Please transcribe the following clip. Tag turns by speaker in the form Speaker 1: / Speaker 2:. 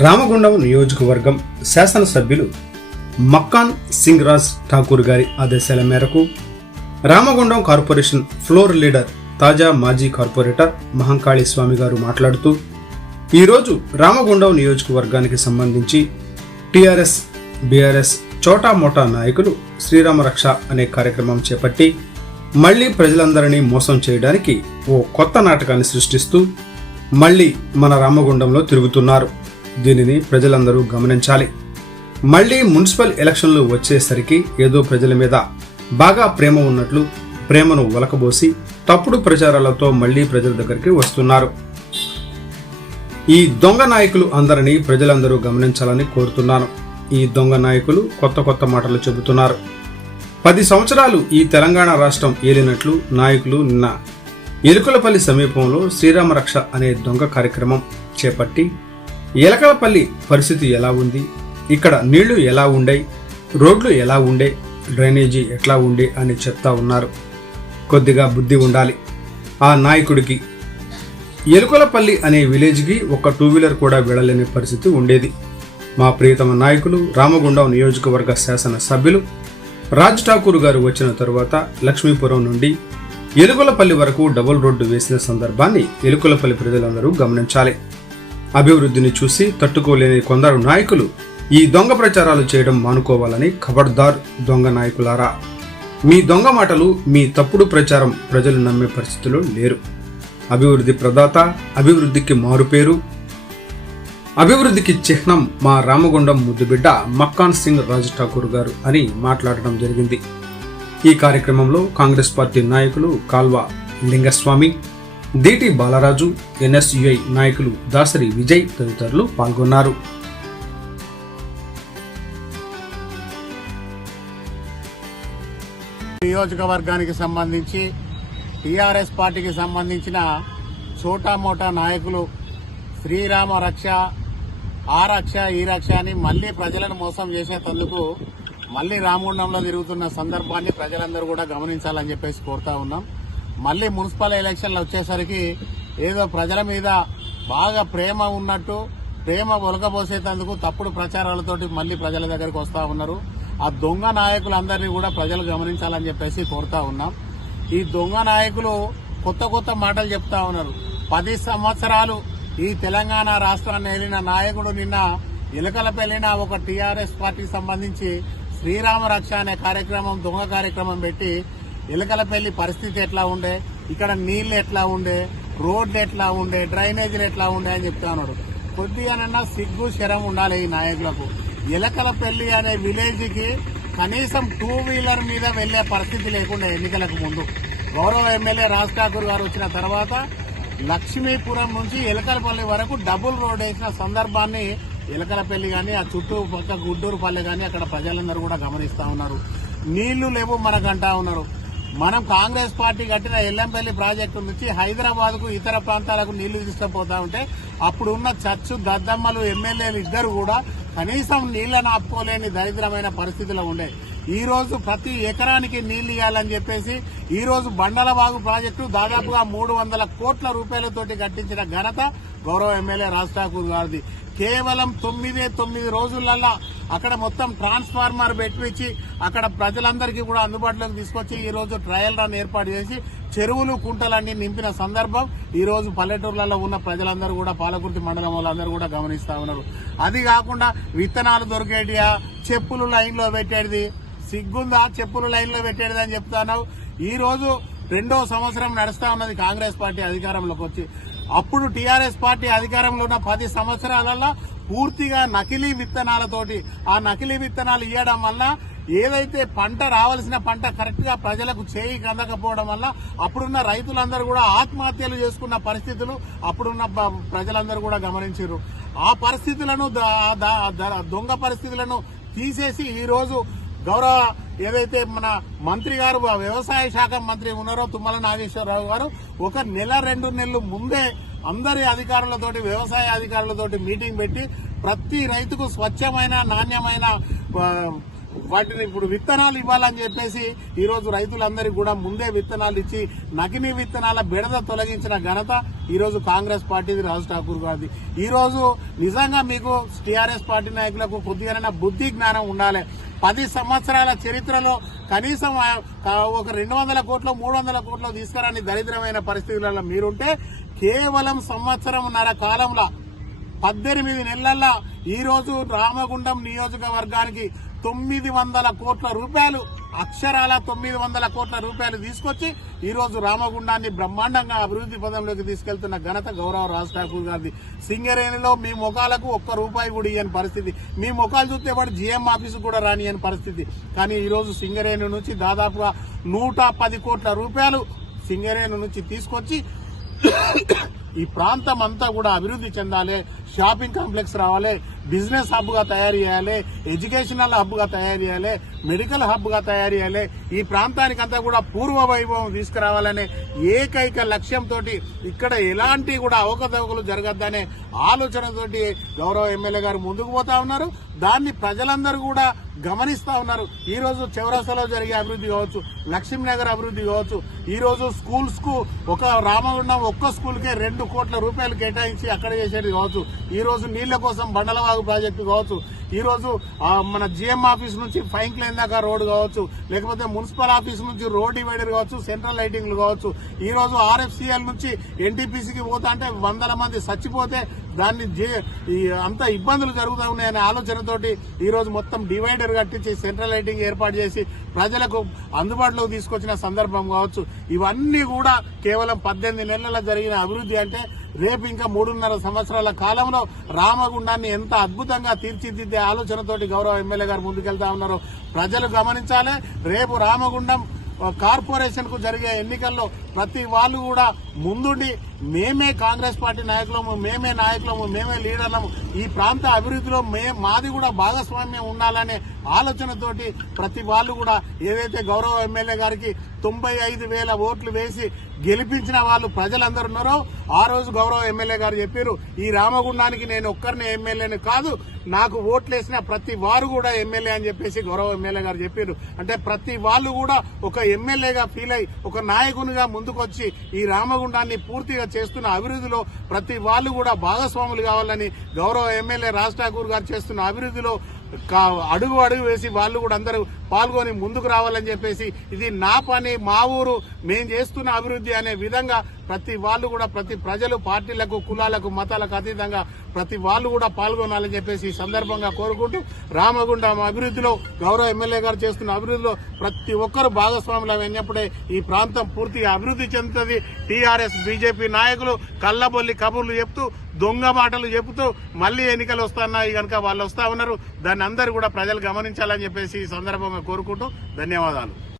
Speaker 1: రామగుండం నియోజకవర్గం శాసనసభ్యులు మక్కాన్ సింగ్ రాజ్ ఠాకూర్ గారి ఆదేశాల మేరకు రామగుండం కార్పొరేషన్ ఫ్లోర్ లీడర్ తాజా మాజీ కార్పొరేటర్ మహంకాళి స్వామి గారు మాట్లాడుతూ ఈరోజు రామగుండం నియోజకవర్గానికి సంబంధించి టిఆర్ఎస్ బీఆర్ఎస్ చోటా మోటా నాయకులు శ్రీరామ రక్ష అనే కార్యక్రమం చేపట్టి మళ్ళీ ప్రజలందరినీ మోసం చేయడానికి ఓ కొత్త నాటకాన్ని సృష్టిస్తూ మళ్ళీ మన రామగుండంలో తిరుగుతున్నారు. దీనిని ప్రజలందరూ గమనించాలి. మళ్ళీ మున్సిపల్ ఎలక్షన్లు వచ్చేసరికి ఏదో ప్రజల మీద బాగా ప్రేమ ఉన్నట్లు ప్రేమను ఒలకబోసి తప్పుడు ప్రచారాలతో మళ్ళీ ప్రజల దగ్గరికి వస్తున్నారు. ఈ దొంగ నాయకులు అందరినీ ప్రజలందరూ గమనించాలని కోరుతున్నాను. ఈ దొంగ నాయకులు కొత్త కొత్త మాటలు చెబుతున్నారు. పది సంవత్సరాలు ఈ తెలంగాణ రాష్ట్రం ఏలినట్లు నాయకులు నిన్న ఎలుకలపల్లి సమీపంలో శ్రీరామరక్ష అనే దొంగ కార్యక్రమం చేపట్టి ఎలకలపల్లి పరిస్థితి ఎలా ఉంది? ఇక్కడ నీళ్ళు ఎలా ఉండే? రోడ్లు ఎలా ఉండే? డ్రైనేజీ ఎట్లా ఉండే అని చెప్తా ఉన్నారు. కొద్దిగా బుద్ధి ఉండాలి. ఆ నాయకుడికి ఎలుకలపల్లి అనే విలేజ్కి ఒక టూ వీలర్ కూడా వెళ్ళలేని పరిస్థితి ఉండేది. మా ప్రియతమ నాయకులు రామగుండం నియోజకవర్గ శాసన సభ్యులు రాజ్ ఠాకూర్ గారు వచ్చిన తరువాత లక్ష్మీపురం నుండి ఎలుకలపల్లి వరకు డబుల్ రోడ్డు వేసిన సందర్భాన్ని ఎలుకలపల్లి ప్రజలందరూ గమనించాలి. అభివృద్ధిని చూసి తట్టుకోలేని కొందరు నాయకులు ఈ దొంగ ప్రచారాలు చేయడం మానుకోవాలని ఖబర్దార్ దొంగ నాయకులారా. మీ దొంగ మాటలు మీ తప్పుడు ప్రచారం ప్రజలు నమ్మే పరిస్థితిలో లేరు. అభివృద్ధి ప్రదాత అభివృద్ధికి మారుపేరు. అభివృద్ధికి చిహ్నం మా రామగుండం ముద్దుబిడ్డ మక్కాన్ సింగ్ రాజ్ ఠాకూర్ గారు అని మాట్లాడడం జరిగింది. ఈ కార్యక్రమంలో కాంగ్రెస్ పార్టీ నాయకులు కాల్వ లింగస్వామి డిటి బాలరాజు ఎన్ఎస్యుఐ నాయకులు దాసరి విజయ్ తదితరులు పాల్గొన్నారు.
Speaker 2: నియోజకవర్గానికి సంబంధించి టీఆర్ఎస్ పార్టీకి సంబంధించిన చోటా మోటా నాయకులు శ్రీరామ రక్ష ఆ రక్ష ఈ రక్ష అని మళ్ళీ ప్రజలను మోసం చేసేటందుకు మళ్ళీ రామగుండంలో తిరుగుతున్న సందర్భాన్ని ప్రజలందరూ కూడా గమనించాలని చెప్పేసి కోరుతా ఉన్నాం. మళ్ళీ మున్సిపల్ ఎలక్షన్లు వచ్చేసరికి ఏదో ప్రజల మీద బాగా ప్రేమ ఉన్నట్టు ప్రేమ ఒలకబోసేటందుకు తప్పుడు ప్రచారాలతోటి మళ్ళీ ప్రజల దగ్గరికి వస్తూ ఉన్నారు. ఆ దొంగ నాయకులందరినీ కూడా ప్రజలు గమనించాలని చెప్పేసి కోరుతా ఉన్నాం. ఈ దొంగ నాయకులు కొత్త కొత్త మాటలు చెప్తా ఉన్నారు. పది సంవత్సరాలు ఈ తెలంగాణ రాష్ట్రాన్ని ఏలిన నాయకుడు నిన్న ఇలకలపెళ్ళిన ఒక టీఆర్ఎస్ పార్టీకి సంబంధించి శ్రీరామ రక్ష అనే కార్యక్రమం దొంగ కార్యక్రమం పెట్టి ఎలకలపల్లి పరిస్థితి ఎట్లా ఉండే? ఇక్కడ నీళ్ళు ఎట్లా ఉండే? రోడ్లు ఎట్లా ఉండే? డ్రైనేజీలు ఎట్లా ఉండే అని చెప్తా ఉన్నాడు. కొద్దిగానన్నా సిగ్గు శరం ఉండాలి ఈ నాయకులకు. ఎలకలపల్లి అనే విలేజ్కి కనీసం టూ వీలర్ మీద వెళ్ళే పరిస్థితి లేకుండా ఎన్నికలకు ముందు. గౌరవ ఎమ్మెల్యే రాజ్ ఠాకూర్ గారు వచ్చిన తర్వాత లక్ష్మీపురం నుంచి ఎలకలపల్లి వరకు డబుల్ రోడ్ వేసిన సందర్భాన్ని ఎలకలపల్లి కానీ ఆ చుట్టూ పక్క గుడ్డూరు పల్లె అక్కడ ప్రజలందరూ కూడా గమనిస్తూ ఉన్నారు. నీళ్ళు లేవు మనకంటా ఉన్నారు. మనం కాంగ్రెస్ పార్టీ కట్టిన ఎల్లంపల్లి ప్రాజెక్టు నుంచి హైదరాబాద్కు ఇతర ప్రాంతాలకు నీళ్ళు తీసుకుపోతా ఉంటే అప్పుడు ఉన్న చచ్చు దద్దమ్మలు ఎమ్మెల్యేలు ఇద్దరు కూడా కనీసం నీళ్ళను ఆపుకోలేని దరిద్రమైన పరిస్థితిలో ఉండే. ఈ రోజు ప్రతి ఎకరానికి నీళ్ళు ఇవ్వాలని చెప్పేసి ఈ రోజు బండలవాగు ప్రాజెక్టు దాదాపుగా మూడు వందల కోట్ల రూపాయలతోటి కట్టించిన ఘనత గౌరవ ఎమ్మెల్యే రాజ్ ఠాకూర్ గారిది. కేవలం తొమ్మిదే తొమ్మిది రోజులల్లా అక్కడ మొత్తం ట్రాన్స్ఫార్మర్ పెట్టించి అక్కడ ప్రజలందరికీ కూడా అందుబాటులోకి తీసుకొచ్చి ఈరోజు ట్రయల్ రన్ ఏర్పాటు చేసి చెరువులు కుంటలన్నీ నింపిన సందర్భం ఈరోజు పల్లెటూర్లలో ఉన్న ప్రజలందరూ కూడా పాలకుర్తి మండలం వాళ్ళందరూ కూడా గమనిస్తూ ఉన్నారు. అది కాకుండా విత్తనాలు దొరికేటియా? చెప్పులు లైన్లో పెట్టేది సిగ్గుందా? చెప్పులు లైన్లో పెట్టేది అని చెప్తాను ఈరోజు రెండో సంవత్సరం నడుస్తా ఉన్నది కాంగ్రెస్ పార్టీ అధికారంలోకి వచ్చి. అప్పుడు టీఆర్ఎస్ పార్టీ అధికారంలో ఉన్న పది సంవత్సరాలలో పూర్తిగా నకిలీ విత్తనాలతోటి ఆ నకిలీ విత్తనాలు ఇవ్వడం వల్ల ఏదైతే పంట రావాల్సిన పంట కరెక్ట్గా ప్రజలకు చేయి అందకపోవడం వల్ల అప్పుడున్న రైతులందరూ కూడా ఆత్మహత్యలు చేసుకున్న పరిస్థితులు అప్పుడున్న ప్రజలందరూ కూడా గమనించారు. ఆ పరిస్థితులను దొంగ పరిస్థితులను తీసేసి ఈ రోజు గౌరవ ఏదైతే మన మంత్రి గారు వ్యవసాయ శాఖ మంత్రి ఉన్నారో తుమ్మల నాగేశ్వరరావు గారు ఒక నెల రెండు నెలలు ముందే అందరి అధికారులతోటి వ్యవసాయ అధికారులతోటి మీటింగ్ పెట్టి ప్రతి రైతుకు స్వచ్ఛమైన నాణ్యమైన వాటిని ఇప్పుడు విత్తనాలు ఇవ్వాలని చెప్పేసి ఈరోజు రైతులందరికీ కూడా ముందే విత్తనాలు ఇచ్చి నకినీ విత్తనాల బెడద తొలగించిన ఘనత ఈరోజు కాంగ్రెస్ పార్టీది రాజు ఠాకూర్ గారిది. ఈరోజు నిజంగా మీకు టీఆర్ఎస్ పార్టీ నాయకులకు కొద్దిగానైనా బుద్ధి జ్ఞానం ఉండాలి. పది సంవత్సరాల చరిత్రలో కనీసం ఒక రెండు వందల కోట్లు మూడు వందల కోట్లు తీసుకురాని దరిద్రమైన పరిస్థితులలో మీరుంటే కేవలం సంవత్సరంన్నర కాలంలో పద్దెనిమిది నెలల్లో ఈరోజు రామగుండం నియోజకవర్గానికి తొమ్మిది వందల కోట్ల రూపాయలు అక్షరాల తొమ్మిది వందల కోట్ల రూపాయలు తీసుకొచ్చి ఈరోజు రామగుండాన్ని బ్రహ్మాండంగా అభివృద్ధి పదంలోకి తీసుకెళ్తున్న ఘనత గౌరవ రాజ్ ఠాకూర్ గారిది. సింగరేణిలో మీ ముఖాలకు ఒక్క రూపాయి కూడా ఇయ్యని పరిస్థితి. మీ ముఖాలు చూస్తే వాడు జిఎం ఆఫీసు కూడా రానియని పరిస్థితి. కానీ ఈరోజు సింగరేణి నుంచి దాదాపుగా నూట పది కోట్ల రూపాయలు సింగరేణి నుంచి తీసుకొచ్చి いた! ఈ ప్రాంతం అంతా కూడా అభివృద్ధి చెందాలి షాపింగ్ కాంప్లెక్స్ రావాలి బిజినెస్ హబ్గా తయారు చేయాలి ఎడ్యుకేషనల్ హబ్గా తయారు చేయాలి మెడికల్ హబ్గా తయారు చేయాలి. ఈ ప్రాంతానికి అంతా కూడా పూర్వ వైభవం తీసుకురావాలనే ఏకైక లక్ష్యంతో ఇక్కడ ఎలాంటి కూడా అవకతవకలు జరగద్దనే ఆలోచనతోటి గౌరవ ఎమ్మెల్యే గారు ముందుకు పోతా ఉన్నారు. దాన్ని ప్రజలందరూ కూడా గమనిస్తా ఉన్నారు. ఈ రోజు చౌరస్తాలో జరిగే అభివృద్ధి కావచ్చు లక్ష్మీనగర్ అభివృద్ధి కావచ్చు ఈ రోజు స్కూల్స్కు ఒక రామగుండం ఒక్క స్కూల్కే రెండు రెండు కోట్ల రూపాయలు కేటాయించి అక్కడ చేసేది కావచ్చు. ఈ రోజు నీళ్ళ కోసం బండలవాగు ప్రాజెక్టు కావచ్చు. ఈ రోజు మన జిఎం ఆఫీస్ నుంచి ఫైన్ క్లైన్ దాకా రోడ్డు కావచ్చు. లేకపోతే మున్సిపల్ ఆఫీస్ నుంచి రోడ్ డివైడర్ కావచ్చు సెంట్రల్ లైటింగ్లు కావచ్చు. ఈ రోజు ఆర్ఎఫ్సిఎల్ నుంచి ఎన్టీపీసీకి పోతా అంటే వందల మంది చచ్చిపోతే దాన్ని జే- ఈ అంత ఇబ్బందులు జరుగుతూ ఉన్నాయనే ఆలోచనతోటి ఈరోజు మొత్తం డివైడర్ కట్టించి సెంట్రల్ లైటింగ్ ఏర్పాటు చేసి ప్రజలకు అందుబాటులోకి తీసుకొచ్చిన సందర్భం కావచ్చు. ఇవన్నీ కూడా కేవలం పద్దెనిమిది నెలల జరిగిన అభివృద్ధి అంటే రేపు ఇంకా మూడున్నర సంవత్సరాల కాలంలో రామగుండాన్ని ఎంత అద్భుతంగా తీర్చిదిద్దే ఆలోచనతోటి గౌరవ ఎమ్మెల్యే గారు ముందుకెళ్తా ఉన్నారు ప్రజలు గమనించాలి. రేపు రామగుండం కార్పొరేషన్కు జరిగే ఎన్నికల్లో ప్రతి వాళ్ళు కూడా ముందుండి మేమే కాంగ్రెస్ పార్టీ నాయకులము మేమే నాయకులము మేమే లీడర్లము. ఈ ప్రాంత అభివృద్ధిలో మే మాది కూడా భాగస్వామ్యం ఉండాలనే ఆలోచనతోటి ప్రతి వాళ్ళు కూడా ఏదైతే గౌరవ ఎమ్మెల్యే గారికి తొంభై ఐదు వేల ఓట్లు వేసి గెలిపించిన వాళ్ళు ప్రజలందరూ ఉన్నారో ఆ రోజు గౌరవ ఎమ్మెల్యే గారు చెప్పారు ఈ రామగుండానికి నేను ఒక్కరిని ఎమ్మెల్యేని కాదు నాకు ఓట్లేసిన ప్రతి వారు కూడా ఎమ్మెల్యే అని చెప్పేసి గౌరవ ఎమ్మెల్యే గారు చెప్పారు. అంటే ప్రతి వాళ్ళు కూడా ఒక ఎమ్మెల్యేగా ఫీల్ అయి ఒక నాయకునిగా ముందుకొచ్చి ఈ రామగుండాన్ని పూర్తిగా చేస్తున్న అభివృద్ధిలో ప్రతి వాళ్ళు కూడా భాగస్వాములు కావాలని గౌరవ ఎమ్మెల్యే రాజ్ ఠాకూర్ గారు చేస్తున్న అభివృద్ధిలో అడుగు అడుగు వేసి వాళ్ళు కూడా అందరూ పాల్గొని ముందుకు రావాలని చెప్పేసి ఇది నా పని మా ఊరు మేము చేస్తున్న అభివృద్ధి అనే విధంగా ప్రతి వాళ్ళు కూడా ప్రతి ప్రజలు పార్టీలకు కులాలకు మతాలకు అతీతంగా ప్రతి వాళ్ళు కూడా పాల్గొనాలని చెప్పేసి ఈ సందర్భంగా కోరుకుంటూ రామగుండం అభివృద్ధిలో గౌరవ ఎమ్మెల్యే గారు చేస్తున్న అభివృద్ధిలో ప్రతి ఒక్కరు భాగస్వాములు అయినప్పుడే ఈ ప్రాంతం పూర్తిగా అభివృద్ధి చెందుతుంది. టీఆర్ఎస్ బీజేపీ నాయకులు కళ్ళబొల్లి కబుర్లు చెప్తూ దొంగ మాటలు చెబుతూ మళ్ళీ ఎన్నికలు వస్తున్నాయి కనుక వాళ్ళు వస్తా ఉన్నారు. దాన్ని అందరూ కూడా ప్రజలు గమనించాలని చెప్పేసి ఈ సందర్భంగా కోరుకుంటూ ధన్యవాదాలు.